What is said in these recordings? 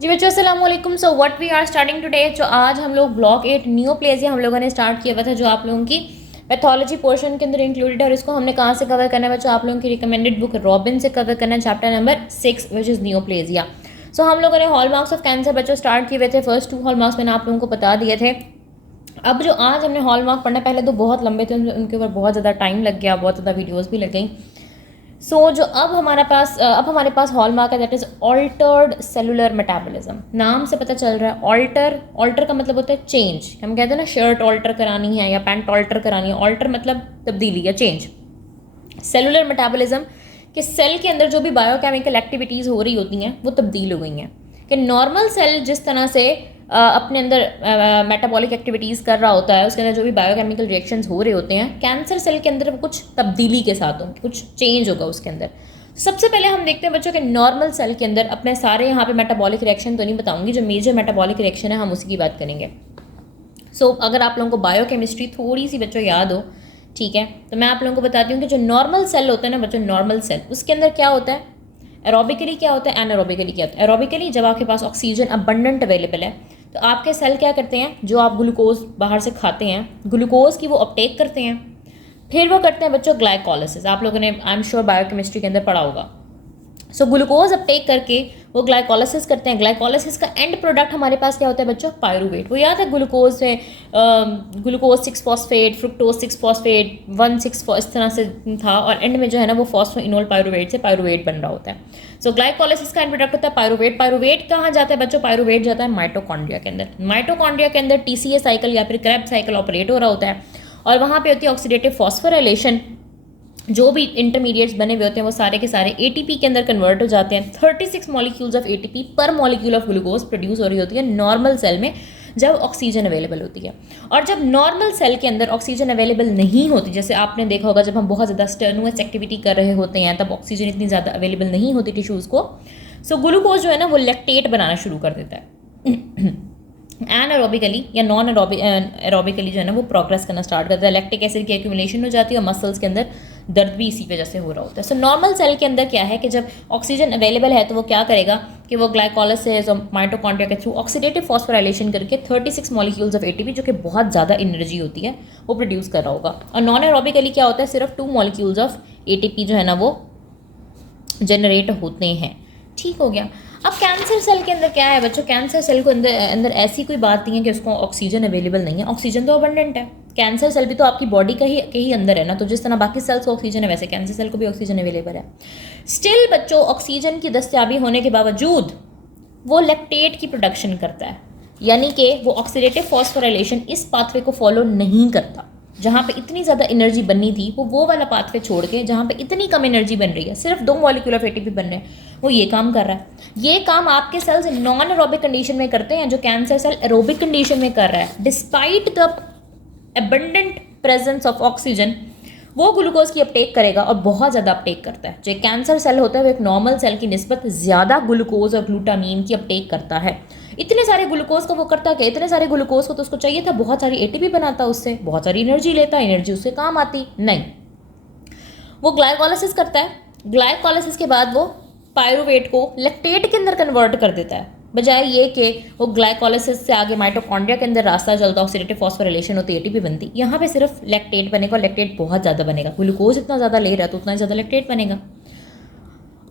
जी बच्चों अस्सलाम वालेकुम। So what we are starting today, जो आज हम लोग ब्लॉक 8 नियोप्लेजिया हम लोगों ने स्टार्ट किया हुआ था, जो आप लोगों की पैथोलॉजी पोर्शन के अंदर इंक्लूडेड है। और इसको हमने कहाँ से कवर करना है बच्चों? आप लोगों की रिकमेंडेड बुक रॉबिन से कवर करना है, chapter number 6 which is neoplasia. So हम लोगों ने हॉलमार्क्स ऑफ कैंसर बच्चों स्टार्ट किए हुए थे। फर्स्ट 2 हॉलमार्क्स मैंने आप लोगों को बता दिए थे। अब जो आज हमने हॉलमार्क पढ़ना, पहले तो बहुत लंबे थे, उनके ऊपर बहुत ज़्यादा टाइम लग गया, बहुत ज़्यादा वीडियोज़ भी लग गई। जो अब हमारे पास हॉलमार्क है, that is altered cellular metabolism. नाम से पता चल रहा है ऑल्टर का मतलब होता है चेंज। हम कहते हैं ना शर्ट ऑल्टर करानी है या पैंट ऑल्टर करानी है, ऑल्टर मतलब तब्दीली या चेंज। सेलुलर मेटाबॉलिज्म कि सेल के अंदर जो भी बायोकेमिकल एक्टिविटीज़ हो रही होती हैं वो तब्दील हो गई हैं। कि नॉर्मल सेल जिस तरह से अपने अंदर मेटाबॉलिक एक्टिविटीज़ कर रहा होता है, उसके अंदर जो भी बायोकेमिकल रिएक्शंस हो रहे होते हैं, कैंसर सेल के अंदर कुछ तब्दीली के साथ होंगे, कुछ चेंज होगा उसके अंदर। सबसे पहले हम देखते हैं बच्चों के नॉर्मल सेल के अंदर अपने सारे यहाँ पे मेटाबॉलिक रिएक्शन तो नहीं बताऊंगी, जो मेजर मेटाबॉलिक रिएक्शन है हम उसी की बात करेंगे। अगर आप लोगों को बायोकेमिस्ट्री थोड़ी सी बच्चों याद हो, ठीक है, तो मैं आप लोगों को बताती हूँ कि जो नॉर्मल सेल होता है ना बच्चों, नॉर्मल सेल उसके अंदर क्या होता है, एरोबिकली क्या होता है, एनारोबिकली क्या होता है। एरोबिकली जब आपके पास ऑक्सीजन अबंडेंट अवेलेबल है तो आपके सेल क्या करते हैं, जो आप ग्लूकोज बाहर से खाते हैं, ग्लूकोज की वो अपटेक करते हैं, फिर वो करते हैं बच्चों ग्लाइकोलिसिस। आप लोगों ने आई एम श्योर बायोकेमिस्ट्री के अंदर पढ़ा होगा। ग्लूकोज अपटेक करके वो ग्लाइकोलिसिस करते हैं। ग्लाइकोलिसिस का एंड प्रोडक्ट हमारे पास क्या होता है बच्चों? पायरूवेट। वो याद है ग्लूकोज से ग्लूकोज 6 फॉस्फेट, फ्रुक्टोज 6 फॉस्फेट, 1,6 इस तरह से था, और एंड में जो है ना वो फॉस्फोइनोल पायरूवेट से पायरूवेट बन रहा होता है। ग्लाइकोलिसिस का एंड प्रोडक्ट होता है पायरूवेट। पायरूवेट कहाँ जाता है बच्चों? पायरूवेट जाता है माइटोकॉन्ड्रिया के अंदर। माइटोकॉन्ड्रिया के अंदर TCA साइकिल या फिर क्रेब साइकिल ऑपरेट हो रहा होता है, और वहाँ पे होती है ऑक्सीडेटिव फॉस्फोराइलेशन। जो भी इंटरमीडिएट्स बने हुए होते हैं वो सारे के सारे ATP के अंदर कन्वर्ट हो जाते हैं। 36 मॉलिक्यूल्स ऑफ ATP पर मॉलिक्यूल ऑफ ग्लूकोज प्रोड्यूस हो रही होती है नॉर्मल सेल में, जब ऑक्सीजन अवेलेबल होती है। और जब नॉर्मल सेल के अंदर ऑक्सीजन अवेलेबल नहीं होती, जैसे आपने देखा होगा जब हम बहुत ज़्यादा स्टेनुअस एक्टिविटी कर रहे होते हैं तब ऑक्सीजन इतनी ज़्यादा अवेलेबल नहीं होती टिश्यूज़ को, ग्लूकोज जो है ना वो लैक्टेट बनाना शुरू कर देता है। एनारोबिकली या नॉन एरोबिकली जो है ना वो प्रोग्रेस करना स्टार्ट करता है। लैक्टिक एसिड की एक्यूमुलेशन हो जाती है और मसल्स के अंदर दर्द भी इसी वजह से हो रहा होता है। नॉर्मल सेल के अंदर क्या है कि जब ऑक्सीजन अवेलेबल है तो वो क्या करेगा कि वो ग्लाइकोलिसिस और माइटोकॉन्ड्रिया के थ्रू ऑक्सीडेटिव फॉस्फोराइलेशन करके 36 मॉलिक्यूल्स ऑफ ATP, जो कि बहुत ज़्यादा एनर्जी होती है, वो प्रोड्यूस कर रहा होगा। और नॉन एरोबिकली क्या होता है, सिर्फ 2 मॉलिक्यूल्स ऑफ ATP जो है ना वो जनरेट होते हैं। ठीक हो गया। अब कैंसर सेल के अंदर क्या है बच्चों? कैंसर सेल को अंदर ऐसी कोई बात नहीं है कि उसको ऑक्सीजन अवेलेबल नहीं है। ऑक्सीजन तो अबंडेंट है। कैंसर सेल भी तो आपकी बॉडी का ही अंदर है ना, तो जिस तरह बाकी सेल्स को ऑक्सीजन है वैसे कैंसर सेल को भी ऑक्सीजन अवेलेबल है। स्टिल बच्चों ऑक्सीजन की दस्तयाबी होने के बावजूद वो लैक्टेट की प्रोडक्शन करता है, यानी कि वो ऑक्सीडेटिव फॉस्फोराइलेशन इस पाथवे को फॉलो नहीं करता। जहाँ पे इतनी ज़्यादा एनर्जी बननी थी वो वाला पाथवे छोड़ के जहाँ पे इतनी कम एनर्जी बन रही है, सिर्फ 2 मॉलिक्यूल ऑफ ATP बन रहे हैं, वो ये काम कर रहा है। ये काम आपके सेल्स नॉन एरोबिक कंडीशन में करते हैं, जो कैंसर सेल एरोबिक कंडीशन में कर रहा है। Despite the abundant presence of oxygen वो ग्लूकोज की अपटेक करेगा और बहुत ज़्यादा अपटेक करता है। जो कैंसर सेल होता है वो एक नॉर्मल सेल की निस्बत ज़्यादा ग्लूकोज और ग्लूटामीन की अपटेक करता है। इतने सारे ग्लूकोज को वो करता क्या? इतने सारे ग्लूकोज को तो उसको चाहिए था बहुत सारी ATP बनाता, उससे बहुत सारी एनर्जी लेता, एनर्जी उससे काम आती नहीं। वो ग्लाइकोलिसिस करता है। ग्लाइकोलिसिस के बाद वो पायरूवेट को लैक्टेट के अंदर कन्वर्ट कर देता है, बजाय ये कि वो ग्लाइकोलिसिस से आगे माइटोकॉन्ड्रिया के अंदर रास्ता चलता, ऑक्सीडेटिव फॉस्फोराइलेशन होती, ATP बनती। यहाँ पे सिर्फ लैक्टेट बनेगा, लैक्टेट बहुत ज़्यादा बनेगा। ग्लूकोज इतना ज़्यादा ले रहा है तो उतना ज़्यादा लैक्टेट बनेगा।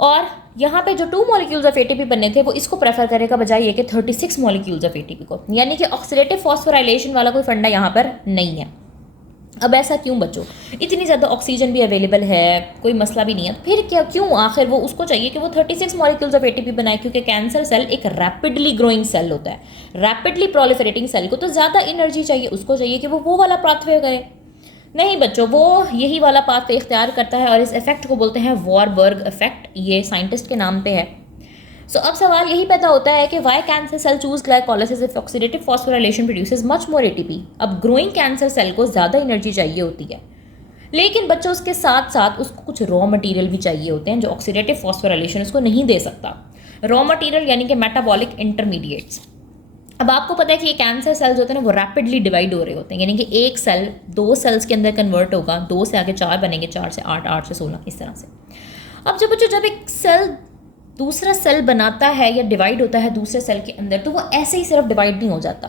और यहाँ पे जो 2 मॉलिक्यूल्स ऑफ ATP बनने थे वो इसको प्रेफर करेगा, बजाय ये कि 36 मॉलिक्यूल्स ऑफ ATP को। यानी कि ऑक्सीडेटिव फॉस्फोराइलेशन वाला कोई फंडा यहाँ पर नहीं है। अब ऐसा क्यों बच्चों? इतनी ज़्यादा ऑक्सीजन भी अवेलेबल है, कोई मसला भी नहीं है, फिर क्या क्यों आखिर वो उसको चाहिए कि वो 36 मॉलिक्यूल्स ऑफ ATP बनाए? क्योंकि कैंसर सेल एक रैपिडली ग्रोइंग सेल होता है। रैपिडली प्रोलिफरेटिंग सेल को तो ज़्यादा एनर्जी चाहिए, उसको चाहिए कि वो वाला पाथवे करे। नहीं बच्चों, वो यही वाला पाथवे इख्तियार करता है और इस इफेक्ट को बोलते हैं वॉरबर्ग इफेक्ट। ये साइंटिस्ट के नाम पे है। अब सवाल यही पैदा होता है कि why cancer cell choose glycolysis if oxidative phosphorylation produces much more ATP। अब ग्रोइंग कैंसर सेल को ज़्यादा एनर्जी चाहिए होती है, लेकिन बच्चों उसके साथ साथ उसको कुछ रॉ मटेरियल भी चाहिए होते हैं जो ऑक्सीडेटिव फॉस्फोराइलेशन उसको नहीं दे सकता। रॉ मटेरियल यानी कि मेटाबॉलिक इंटरमीडिएट्स। अब आपको पता है कि ये कैंसर सेल्स होते हैं ना वो रैपिडली डिवाइड हो रहे होते हैं, यानी कि एक सेल 2 सेल्स के अंदर कन्वर्ट होगा, 2 से आगे 4 बनेंगे, 4 से 8, 8 से 16, इस तरह से। अब जब एक सेल दूसरा सेल बनाता है या डिवाइड होता है दूसरे सेल के अंदर, तो वो ऐसे ही सिर्फ डिवाइड नहीं हो जाता,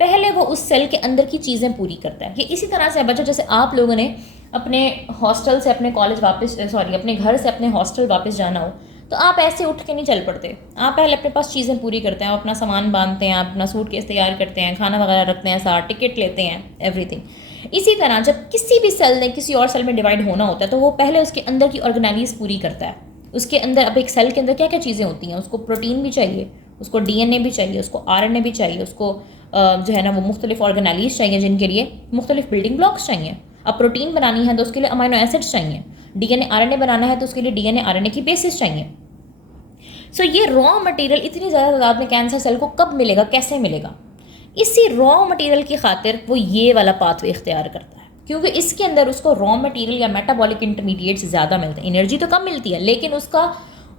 पहले वो उस सेल के अंदर की चीज़ें पूरी करता है। ये इसी तरह से बच्चों, जैसे आप लोगों ने अपने हॉस्टल से अपने कॉलेज वापस, सॉरी अपने घर से अपने हॉस्टल वापस जाना हो, तो आप ऐसे उठ के नहीं चल पड़ते, आप पहले अपने पास चीज़ें पूरी करते हैं, आप अपना सामान बांधते हैं, आप अपना सूटकेस तैयार करते हैं, खाना वगैरह रखते हैं, साथ टिकट लेते हैं, एवरीथिंग। इसी तरह जब किसी भी सेल ने किसी और सेल में डिवाइड होना होता है, तो वो पहले उसके अंदर की ऑर्गेनाइज पूरी करता है। उसके अंदर, अब एक सेल के अंदर क्या क्या चीज़ें होती हैं, उसको प्रोटीन भी चाहिए, उसको डीएनए भी चाहिए, उसको आरएनए भी चाहिए, उसको जो है ना वो मुख्तलिफ ऑर्गेनाइज चाहिए जिनके लिए मुख्तलिफ बिल्डिंग ब्लॉक्स चाहिए। अब प्रोटीन बनानी है तो उसके लिए अमीनो एसिड्स चाहिए, डीएनए आरएनए बनाना है तो उसके लिए डीएनए आरएनए की बेसिस चाहिए। सो ये रॉ मटेरियल इतनी ज़्यादा तादाद में कैंसर सेल को कब मिलेगा, कैसे मिलेगा? इसी रॉ मटेरियल की खातिर वो ये वाला पाथवे इख्तियार करता है, क्योंकि इसके अंदर उसको रॉ मटेरियल या मेटाबॉलिक इंटरमीडिएट्स ज़्यादा मिलते हैं। एनर्जी तो कम मिलती है, लेकिन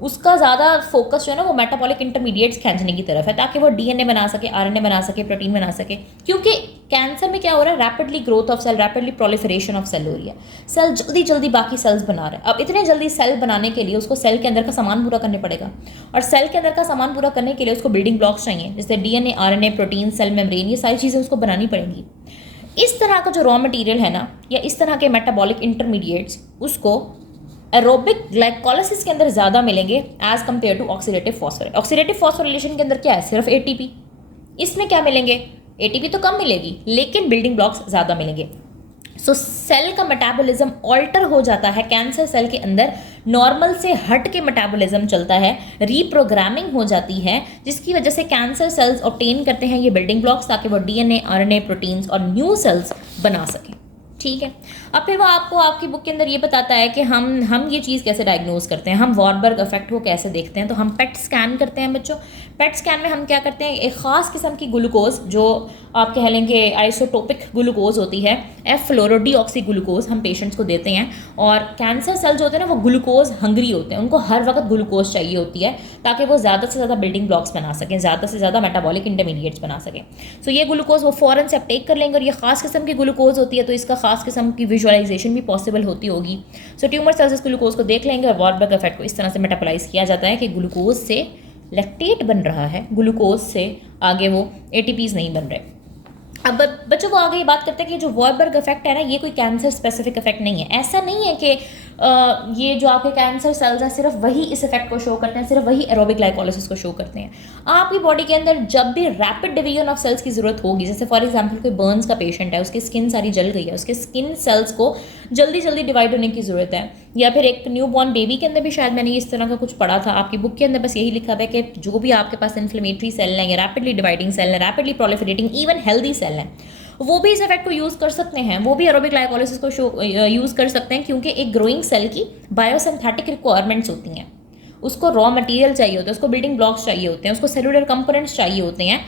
उसका ज़्यादा फोकस जो है ना वो मेटाबॉलिक इंटरमीडिएट्स खींचने की तरफ है, ताकि वो डीएनए बना सके, आरएनए बना सके, प्रोटीन बना सके। क्योंकि कैंसर में क्या हो रहा है, rapidly growth of cell, rapidly proliferation of cell हो रही है, सेल जल्दी जल्दी बाकी सेल्स बना रहा है। अब इतने जल्दी सेल बनाने के लिए उसको सेल के अंदर का सामान पूरा करने पड़ेगा, और सेल के अंदर का सामान पूरा करने के लिए उसको बिल्डिंग ब्लॉक्स चाहिए, जैसे DNA, RNA, protein, cell membrane, ये सारी चीज़ें उसको बनानी पड़ेंगी। इस तरह का जो रॉ मटेरियल है ना, या इस तरह के मेटाबॉलिक इंटरमीडिएट्स, उसको एरोबिक ग्लाइकोलाइसिस के अंदर ज़्यादा मिलेंगे as compare to oxidative phosphorylation. Oxidative phosphorylation के अंदर क्या है, सिर्फ एटीपी। इसमें क्या मिलेंगे, एटीपी तो कम मिलेगी, लेकिन बिल्डिंग ब्लॉक्स ज़्यादा मिलेंगे। सो सेल का मेटाबॉलिज्म ऑल्टर हो जाता है, कैंसर सेल के अंदर नॉर्मल से हट के मेटाबॉलिज्म चलता है, रीप्रोग्रामिंग हो जाती है, जिसकी वजह से कैंसर सेल्स ऑब्टेन करते हैं ये बिल्डिंग ब्लॉक्स, ताकि वो डीएनए, आरएनए, प्रोटीन्स और न्यू सेल्स बना सकें। ठीक है, अब फिर वो आपको आपकी बुक के अंदर ये बताता है कि हम ये चीज़ कैसे डायग्नोज करते हैं, हम वॉरबर्ग इफेक्ट को कैसे देखते हैं। तो हम पेट स्कैन करते हैं बच्चों। पेट स्कैन में हम क्या करते हैं, एक ख़ास किस्म की ग्लूकोज, जो आप कह लेंगे आइसोटोपिक ग्लूकोज होती है, F-फ्लोरोडीऑक्सी ग्लूकोज, हम पेशेंट्स को देते हैं। और कैंसर सेल्स होते हैं ना, वो ग्लूकोज हंग्री होते हैं, उनको हर वक्त ग्लूकोज चाहिए होती है, ताकि वो ज़्यादा से ज़्यादा बिल्डिंग ब्लॉक्स बना सकें, ज़्यादा से ज़्यादा मेटाबॉलिक इंटरमीडिएट्स बना सकें। सो ये ग्लूकोज वो फ़ौरन से अपटेक कर लेंगे, और ये ख़ास किस्म की ग्लूकोज होती है, तो इसका ख़ास किस्म की विजुअलाइजेशन भी पॉसिबल होती होगी। सो ट्यूमर सेल्स इस ग्लूकोज को देख लेंगे, और वॉरबर्ग इफेक्ट को इस तरह से मेटाबोलाइज किया जाता है कि ग्लूकोज से लैक्टेट बन रहा है, ग्लूकोज से आगे वो एटीपीज नहीं बन रहे। अब बच्चों को आगे ये बात करते हैं कि जो वॉरबर्ग इफेक्ट है ना, ये कोई कैंसर स्पेसिफिक इफेक्ट नहीं है। ऐसा नहीं है कि ये जो आपके कैंसर सेल्स हैं सिर्फ वही इस इफेक्ट को शो करते हैं, सिर्फ वही एरोबिक ग्लाइकोलाइसिस को शो करते हैं। आपकी बॉडी के अंदर जब भी रैपिड डिवीजन ऑफ सेल्स की ज़रूरत होगी, जैसे फॉर एग्जांपल कोई बर्न्स का पेशेंट है, उसकी स्किन सारी जल गई है, उसके स्किन सेल्स को जल्दी जल्दी डिवाइड होने की ज़रूरत है, या फिर एक न्यू बॉर्न बेबी के अंदर भी शायद मैंने इस तरह का कुछ पढ़ा था। आपकी बुक के अंदर बस यही लिखा है कि जो भी आपके पास इन्फ्लेमेटरी सेल हैं, या रैपिडली डिवाइडिंग सेल हैं, rapidly proliferating, even healthy cell हैं, वो भी इस इफेक्ट को यूज़ कर सकते हैं, वो भी एरोबिक ग्लाइकोलाइसिस को यूज़ कर सकते हैं, क्योंकि एक ग्रोइंग सेल की बायोसिंथेटिक रिक्वायरमेंट्स होती हैं। उसको रॉ मटेरियल चाहिए होता है, उसको बिल्डिंग ब्लॉक्स चाहिए होते हैं, उसको सेलुलर कंपोनेंट्स चाहिए होते हैं,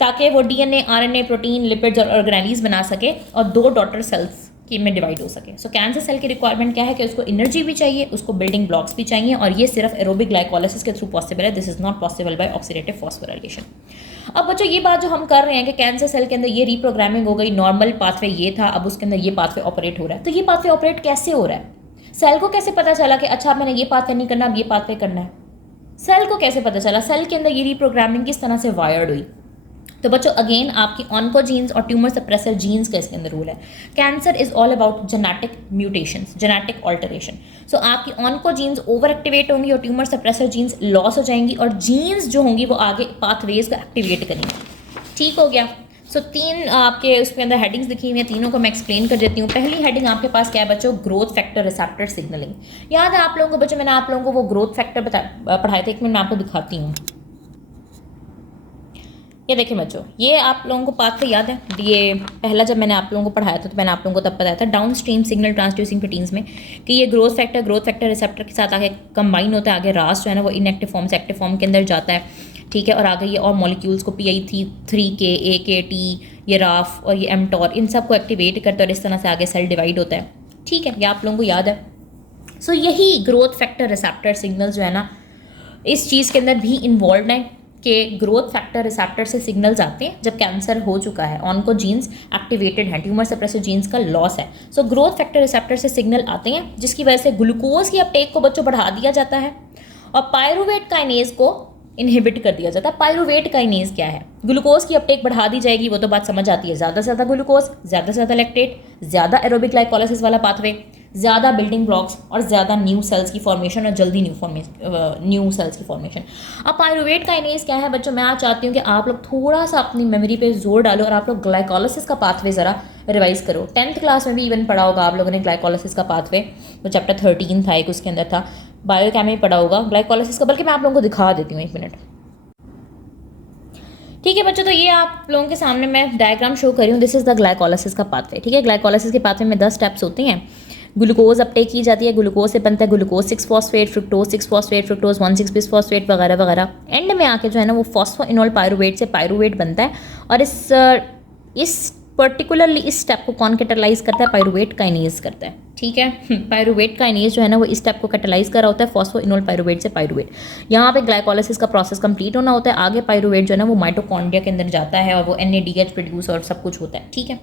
ताकि वो डीएनए, आरएनए, प्रोटीन, लिपिड्स और ऑर्गेनेल्स बना सके और दो डॉटर सेल्स की में डिवाइड हो सके। सो कैंसर सेल की रिक्वायरमेंट क्या है कि उसको एनर्जी भी चाहिए, उसको बिल्डिंग ब्लॉक्स भी चाहिए, और ये सिर्फ एरोबिक ग्लाइकोलाइसिस के थ्रू पॉसिबल है। This is not possible by oxidative phosphorylation. अब बच्चों ये बात जो हम कर रहे हैं कि कैंसर सेल के अंदर ये रीप्रोग्रामिंग हो गई, नॉर्मल पाथवे ये था, अब उसके अंदर ये पाथवे ऑपरेट हो रहा है। तो ये पाथवे ऑपरेट कैसे हो रहा है? सेल को कैसे पता चला कि अच्छा मैंने ये पाथवे नहीं करना, अब ये पाथवे करना है? सेल को कैसे पता चला? सेल के अंदर ये रीप्रोग्रामिंग किस तरह से वायर्ड हुई? तो बच्चों अगेन आपकी ऑन्कोजीन्स और ट्यूमर सप्रेसर जीन्स का इसके अंदर रूल है। Cancer is all about genetic mutations, genetic alteration. So आपकी ऑन्कोजीन्स ओवर एक्टिवेट होंगी और ट्यूमर सप्रेसर जीन्स लॉस हो जाएंगी, और जीन्स जो होंगी वो आगे पाथवेज को एक्टिवेट करेंगी। ठीक हो गया। सो तीन आपके उसके अंदर हेडिंग्स लिखी हुई हैं, तीनों को मैं एक्सप्लेन कर देती हूँ। पहली हेडिंग आपके पास क्या है बच्चों? Growth factor receptor signalling. याद है आप लोगों को बच्चों, मैंने आप लोगों को वो ग्रोथ फैक्टर पढ़ाए थे, एक मिनट मैं आपको दिखाती हूँ। ये देखिए बच्चों, ये आप लोगों को पाथवे याद है? ये पहला जब मैंने आप लोगों को पढ़ाया था तो मैंने आप लोगों को तब बताया था down stream signal transducing proteins में कि ये ग्रोथ फैक्टर रिसेप्टर के साथ आगे कंबाइन होता है। आगे रास जो है ना वो इनएक्टिव फॉर्म से एक्टिव फॉर्म के अंदर जाता है, ठीक है। और आगे ये और मॉलिक्यूल्स को PI3K, AKT, ये राफ और ये mTOR, इन सब को एक्टिवेट करता है और इस तरह से आगे सेल डिवाइड होता है, ठीक है। ये आप लोगों को याद है। सो यही ग्रोथ फैक्टर रिसेप्टर सिग्नल जो है ना इस चीज़ के अंदर भी इन्वॉल्व है कि ग्रोथ फैक्टर रिसेप्टर से सिग्नल्स आते हैं जब कैंसर हो चुका है, ऑन्कोजीन्स एक्टिवेटेड हैं, ट्यूमर सप्रेसर जीन्स का लॉस है। सो ग्रोथ फैक्टर रिसेप्टर से सिग्नल आते हैं जिसकी वजह से ग्लूकोज की अपटेक को बच्चों बढ़ा दिया जाता है, और पायरुवेट काइनेज को इनहिबिट कर दिया जाता है। पायरुवेट काइनेज क्या है? ग्लूकोज की अपटेक बढ़ा दी जाएगी, वो तो बात समझ आती है। ज़्यादा से ज़्यादा ग्लूकोज, ज़्यादा से ज़्यादा लैक्टेट, ज़्यादा एरोबिक ग्लाइकोलाइसिस वाला पाथवे, ज़्यादा बिल्डिंग ब्लॉक्स और ज़्यादा न्यू सेल्स की फॉर्मेशन और जल्दी न्यू सेल्स की फॉर्मेशन। अब पायरुवेट काइनेज क्या है बच्चों? मैं आज चाहती हूँ कि आप लोग थोड़ा सा अपनी मेमोरी पे जोर डालो और आप लोग ग्लाइकोलाइसिस का पाथवे ज़रा रिवाइज करो। 10th क्लास में भी इवन पढ़ा होगा आप लोगों ने ग्लाइकोलाइसिस का पाथवे, वो चैप्टर 13 था एक, उसके अंदर था। बायोकेम में पढ़ा होगा ग्लाइकोलाइसिस का, बल्कि मैं आप लोगों को दिखा देती हूँ 1 मिनट। ठीक है बच्चों, तो ये आप लोगों के सामने मैं डायग्राम शो कर रही हूँ। दिस इज द ग्लाइकोलाइसिस का पाथवे। ठीक है, ग्लाइकोलाइसिस के पाथवे में 10 स्टेप्स होते हैं। ग्लूकोज अपटेक की जाती है, ग्लूकोज से बनता है glucose 6 phosphate, fructose 6 phosphate, fructose 1,6 bis phosphate वगैरह वगैरह। एंड में आके जो है ना वो फॉस्फोइनोल पायरुवेट से पायरुवेट बनता है। और इस पर्टिकुलरली इस स्टेप को कौन कैटालाइज करता है? पायरुवेट काइनेज करता है। ठीक है, पायरुवेट काइनेज जो है ना वो इस स्टेप को कैटालाइज कर रहा होता है फॉस्फोइनोल पायरुवेट से पायरुवेट। यहाँ पे ग्लाइकोलाइसिस का प्रोसेस कंप्लीट होना होता है। आगे पायरुवेट जो है ना वो माइटोकॉन्ड्रिया के अंदर जाता है और वो NADH प्रोड्यूस और सब कुछ होता है। ठीक है,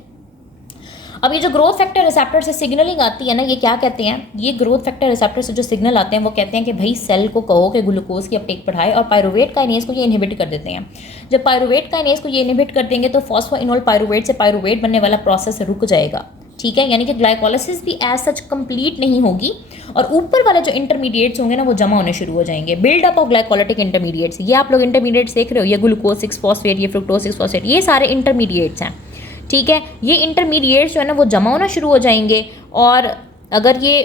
अब ये जो ग्रोथ फैक्टर रिसेप्टर से सिग्नलिंग आती है ना, ये क्या कहते हैं? ये ग्रोथ फैक्टर रिसेप्टर से जो सिग्नल आते हैं वो कहते हैं कि भाई सेल को कहो कि ग्लूकोज की अपटेक बढ़ाए, और पायरुवेट काइनेज को ये इनहिबिट कर देते हैं। जब पायरुवेट काइनेज को ये इनहिबिट कर देंगे तो फॉस्फोइनोल पायरुवेट से पायरुवेट बनने वाला प्रोसेस रुक जाएगा। ठीक है, यानी कि ग्लाइकोलाइसिस भी एज सच कंप्लीट नहीं होगी और ऊपर वाले जो इंटरमीडिएट्स होंगे ना वो जमा होने शुरू हो जाएंगे। बिल्डअप ऑफ ग्लाइकोलिटिक इंटरमीडिएट्स, ये आप लोग इंटरमीडिएट्स देख रहे हो, ये ग्लूकोज 6 फॉस्फेट, ये फ्रुक्टोज 6 फॉस्फेट, ये सारे इंटरमीडिएट्स हैं। ठीक है, ये इंटरमीडिएट्स जो है ना वो जमा होना शुरू हो जाएंगे। और अगर ये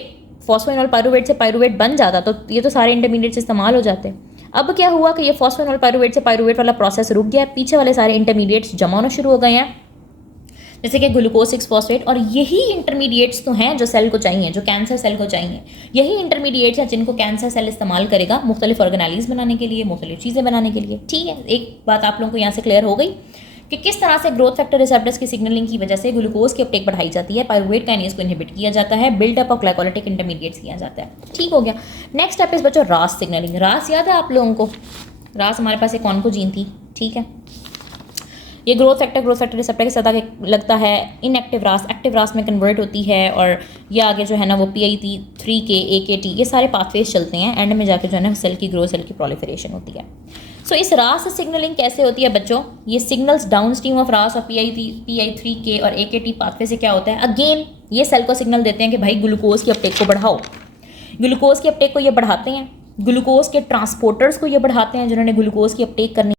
फॉस्फोइनोल पायरुवेट से पायरुवेट बन जाता तो ये तो सारे इंटरमीडिएट्स इस्तेमाल हो जाते। अब क्या हुआ कि ये फॉस्फोइनोल पायरुवेट से पायरुवेट वाला प्रोसेस रुक गया, पीछे वाले सारे इंटरमीडिएट्स जमा होना शुरू हो गए हैं, जैसे कि ग्लूकोज 6 फॉस्फेट। और यही इंटरमीडिएट्स तो हैं जो सेल को चाहिए, जो कैंसर सेल को चाहिए। यही इंटरमीडिएट्स हैं जिनको कैंसर सेल इस्तेमाल करेगा मुख्तलिफ ऑर्गेनाइज बनाने के लिए, मुख्तलिफ चीज़ें बनाने के लिए। ठीक है, एक बात आप लोगों को यहाँ से क्लियर हो गई कि किस तरह से ग्रोथ फैक्टर रिसेप्टर्स की सिग्नलिंग की वजह से ग्लूकोज की अपटेक बढ़ाई जाती है, पायरुवेट काइनेज को इनहिबिट किया जाता है, बिल्डअप ऑफ ग्लाइकोलिटिक इंटरमीडिएट्स किया जाता है। ठीक हो गया। नेक्स्ट स्टेप इज बच्चों रास सिग्नलिंग। रास याद है आप लोगों को? रास हमारे पास एक ऑन्कोजीन थी। ठीक है, ये ग्रोथ फैक्टर रिसेप्टर के साथ आगे लगता है। इनएक्टिव रास एक्टिव रास में कन्वर्ट होती है, और ये आगे जो है ना वो PI3K AKT ये सारे पाथवेज चलते हैं। एंड में जाके जो है ना सेल की ग्रोथ, सेल की प्रोलिफरेशन होती है। सो इस रास सिग्नलिंग कैसे होती है बच्चों? ये सिग्नल्स डाउन स्ट्रीम ऑफ रास और PI3K और AKT पाथवे से क्या होता है? अगेन ये सेल को सिग्नल देते हैं कि भाई ग्लूकोज की अपटेक को बढ़ाओ। ग्लूकोज की अपटेक को ये बढ़ाते हैं, ग्लूकोज के ट्रांसपोर्टर्स को ये बढ़ाते हैं जिन्होंने ग्लूकोज की अपटेक करनी।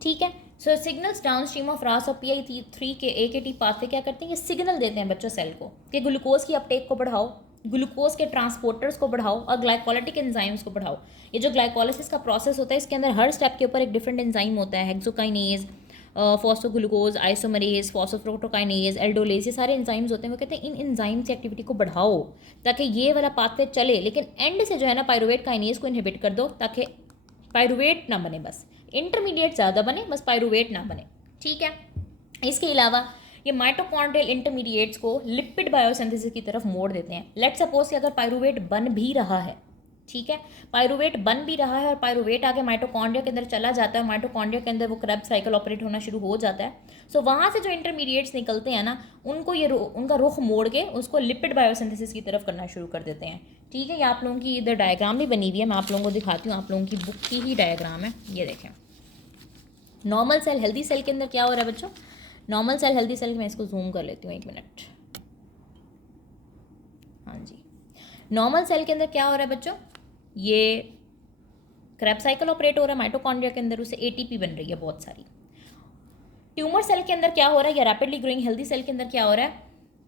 ठीक है, सो सिग्नल्स डाउन स्ट्रीम ऑफ रास और PI3K AKT पाथवे क्या करते हैं? ये सिग्नल देते हैं बच्चों सेल को कि ग्लूकोज की अपटेक को बढ़ाओ, ग्लूकोज के ट्रांसपोर्टर्स को बढ़ाओ और ग्लाइकोलिटिक एंजाइम्स को बढ़ाओ। ये जो ग्लाइकोलाइसिस का प्रोसेस होता है इसके अंदर हर स्टेप के ऊपर एक डिफरेंट एंजाइम होता है। हेक्सोकाइनेज, फॉस्फोग्लूकोज, आइसोमरेज, फॉस्फोफ्रुक्टोकाइनेज, एल्डोलेज, ये सारे एंजाइम्स होते हैं। वो कहते हैं इन एंजाइम्स की एक्टिविटी को बढ़ाओ ताकि ये वाला पाथवे चले, लेकिन एंड से जो है ना पायरुवेट काइनेज को इनहिबिट कर दो ताकि पायरुवेट ना बने, बस इंटरमीडिएट ज़्यादा बने, बस पायरुवेट ना बने। ठीक है, इसके अलावा ये माइटोकॉन्ड्रियल इंटरमीडिएट्स को लिपिड बायोसिंथेसिस की तरफ मोड़ देते हैं। लेट्स सपोज कि अगर पायरुवेट बन भी रहा है, ठीक है, पायरुवेट बन भी रहा है और पायरुवेट आगे माइटोकॉन्ड्रिया के अंदर चला जाता है, माइटोकॉन्ड्रिया के अंदर वो क्रेब्स साइकिल ऑपरेट होना शुरू हो जाता है। सो वहाँ से जो इंटरमीडिएट्स निकलते हैं ना उनको ये उनका रुख मोड़ के उसको लिपिड बायोसिंथेसिस की तरफ करना शुरू कर देते हैं। ठीक है, ये आप लोगों की इधर डायग्राम भी बनी हुई है, मैं आप लोगों को दिखाती हूँ। आप लोगों की बुक की ही डायग्राम है, ये देखें। नॉर्मल सेल हेल्दी सेल के अंदर क्या हो रहा है बच्चों? नॉर्मल सेल हेल्दी सेल, मैं इसको जूम कर लेती हूँ 1 मिनट। हाँ जी, नॉर्मल सेल के अंदर क्या हो रहा है बच्चों? ये क्रेब्स साइकिल ऑपरेट हो रहा है माइटोकॉन्ड्रिया के अंदर, उससे ATP बन रही है बहुत सारी। ट्यूमर सेल के अंदर क्या हो रहा है, या रैपिडली ग्रोइंग हेल्दी सेल के अंदर क्या हो रहा है?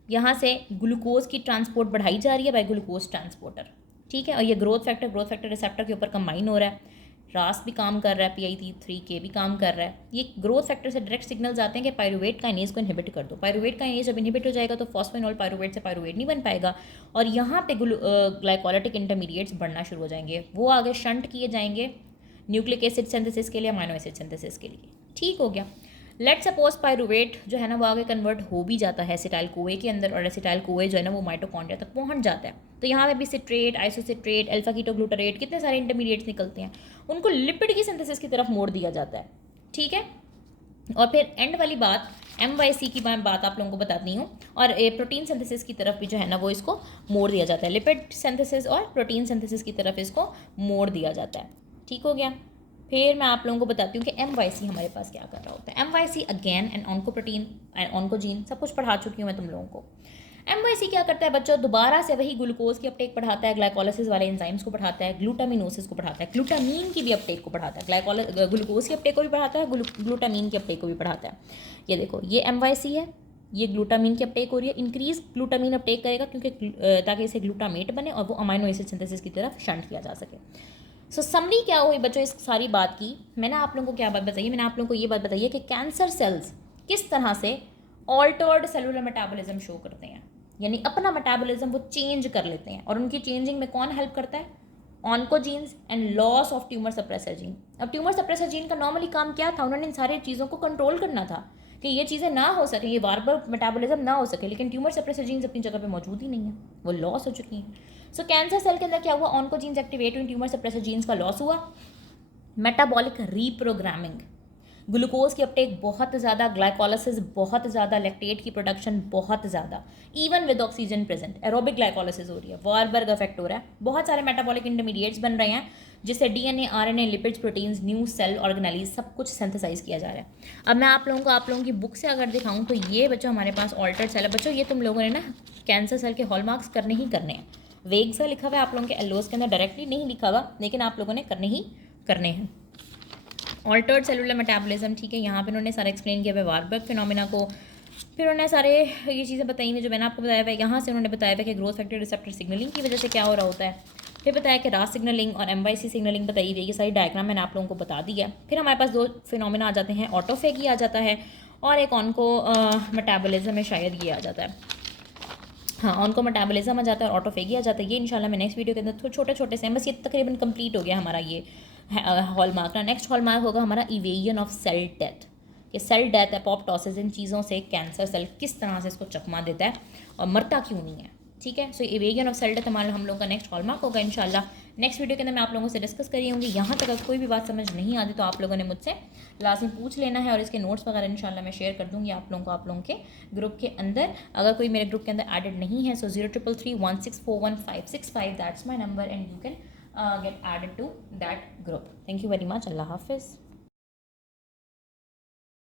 यहाँ से ग्लूकोज की ट्रांसपोर्ट बढ़ाई जा रही है बाय ग्लूकोज ट्रांसपोर्टर। ठीक है, और ये ग्रोथ फैक्टर रिसेप्टर के ऊपर कंबाइन हो रहा है। रास भी काम कर रहा है, PI3K भी काम कर रहा है। ये ग्रोथ फैक्टर से डायरेक्ट सिग्नल्स आते हैं कि पायरुवेट काइनेज को इनहिबिट कर दो। पायरुवेट काइनेज जब इनहिबिट हो जाएगा तो फॉस्फोइनोल पायरुवेट से पायरुवेट नहीं बन पाएगा और यहाँ पे ग्लाइकोलिटिक इंटरमीडिएट्स बढ़ना शुरू हो जाएंगे। वो आगे शंट किए जाएंगे न्यूक्लिक एसिड सिंथेसिस के लिए, अमाइनो एसिड सिंथेसिस के लिए। ठीक हो गया। लेट सपोज पायरुवेट जो है ना वो आगे कन्वर्ट हो भी जाता है एसिटाइल कोए के अंदर, और एसिटाइल कोए जो है ना वो माइटोकॉन्ड्रिया तक पहुंच जाता है। तो यहाँ पे भी सिट्रेट, आइसोसिट्रेट, अल्फा कीटोग्लूटारेट, कितने सारे इंटरमीडिएट्स निकलते हैं, उनको लिपिड की सिंथेसिस की तरफ मोड़ दिया जाता है। ठीक है, और फिर एंड वाली बात MYC की मैं बात आप लोगों को बताती हूँ, और प्रोटीन सिंथेसिस की तरफ भी जो है ना वो इसको मोड़ दिया जाता है, लिपिड सिंथेसिस और प्रोटीन सिंथेसिस की तरफ इसको मोड़ दिया जाता है। ठीक हो गया। फिर मैं आप लोगों को बताती हूँ कि MYC हमारे पास क्या कर रहा होता है। MYC again an oncoprotein and oncogene, सब कुछ पढ़ा चुकी हूँ मैं तुम लोगों को। MYC क्या करता है बच्चों, दोबारा से वही ग्लूकोज की अपटेक बढ़ाता है, ग्लाइकोलिसिस वाले एंजाइम्स को बढ़ाता है, ग्लूटामिनोसिस को बढ़ाता है, ग्लूटामीन की भी अपटेक को बढ़ाता है, ग्लूकोज की अपटेक को भी बढ़ाता है, ग्लूटामीन की अपटेक को भी बढ़ाता है। ये देखो ये MYC है, ये ग्लूटामीन की अपटेक हो रही है, इंक्रीज ग्लूटामीन अपटेक करेगा क्योंकि ताकि इसे ग्लूटामेट बने और वो अमाइनो एसिड सिंथेसिस की तरफ शंट किया जा सके। सो समरी क्या हुई बच्चों इस सारी बात की, मैंने आप लोगों को क्या बात बताई है, मैंने आप लोगों को ये बात बताई है कि कैंसर सेल्स किस तरह से ऑल्टर्ड सेलुलर मेटाबॉलिज्म शो करते हैं, यानी अपना मेटाबॉलिज्म वो चेंज कर लेते हैं, और उनकी चेंजिंग में कौन हेल्प करता है, oncogenes and loss of tumour suppressor gene. अब ट्यूमर सप्रेसर जीन का नॉर्मली काम क्या था, उन्होंने इन सारी चीज़ों को कंट्रोल करना था कि ये चीज़ें ना हो सके, ये बार बार मेटाबॉलिज्म ना हो सके, लेकिन ट्यूमर सप्रेसर जीन्स अपनी जगह पे मौजूद ही नहीं है, वो लॉस हो चुकी हैं। सो कैंसर सेल के अंदर क्या हुआ, ऑन्कोजीन्स एक्टिवेट हुई, ट्यूमर सप्रेसर जीन्स का लॉस हुआ, मेटाबॉलिक रीप्रोग्रामिंग, ग्लूकोज की अपटेक बहुत ज़्यादा, ग्लाइकोलिसिस बहुत ज़्यादा, लैक्टेट की प्रोडक्शन बहुत ज़्यादा, even with oxygen present, aerobic glycolysis हो रही है, वारबर्ग इफेक्ट हो रहा है, बहुत सारे मेटाबॉलिक इंटरमीडिएट्स बन रहे हैं जिससे DNA, RNA, lipids, proteins, new cell organelles सब कुछ सिंथेसाइज किया जा रहा है। अब मैं आप लोगों की बुक से अगर दिखाऊं तो ये बच्चों हमारे पास ऑल्टर्ड सेल है। बच्चों ये तुम लोगों ने ना कैंसर सेल के हॉलमार्क्स करने ही करने हैं, वेग सा लिखा हुआ है आप लोगों के एलोस के अंदर, डायरेक्टली नहीं लिखा हुआ, लेकिन आप लोगों ने करने ही करने हैं। ऑल्टर्ड सेलुलर मेटाबॉलिज्म, ठीक है, यहाँ पे उन्होंने सारा एक्सप्लेन किया है वारबर्ग फिनोमिना को, फिर उन्होंने सारे ये चीज़ें बताई हैं जो मैंने आपको बताया हुआ है। यहाँ से उन्होंने बताया हुआ कि ग्रोथ फैक्टर रिसेप्टर सिग्नलिंग की वजह से क्या हो रहा होता है, फिर बताया कि रास सिग्नलिंग और MYC सिग्नलिंग बताई हुई है, ये सारी डायग्राम मैंने आप लोगों को बता दी है। फिर हमारे पास दो फिनोमिना आ जाते हैं, ऑटोफेगी आ जाता है और एक ऑनको मेटाबॉलिज्म में शायद ये आ जाता है, हाँ ऑनको मेटाबॉलिज्म आ जाता है और ऑटोफेगी आ जाता है। ये इंशाल्लाह मैं नेक्स्ट वीडियो के अंदर छोटे छोटे से हैं, बस ये तकरीबन कंप्लीट हो गया हमारा ये हॉलमार्क ना। नेक्स्ट हॉलमार्क होगा हमारा इवेजन ऑफ सेल डेथ, कि सेल डेथ, एपोप्टोसिस, इन चीज़ों से कैंसर सेल किस तरह से इसको चकमा देता है और मरता क्यों नहीं है। ठीक है, सो इवेजन ऑफ सेल डेथ हमारा हम लोगों का नेक्स्ट हॉलमार्क होगा इंशाल्लाह। नेक्स्ट वीडियो के अंदर मैं आप लोगों से डिस्कस करी होंगी। यहाँ तक अगर कोई भी बात समझ नहीं आती तो आप लोगों ने मुझसे लाजमी पूछ लेना है, और इसके नोट्स वगैरह इंशाल्लाह मैं शेयर कर दूँगी आप लोगों के ग्रुप के अंदर। अगर कोई मेरे ग्रुप के अंदर एडेड नहीं है सो 0333164155, that's my number and you can get added to that group. Thank you very much. Allah Hafiz.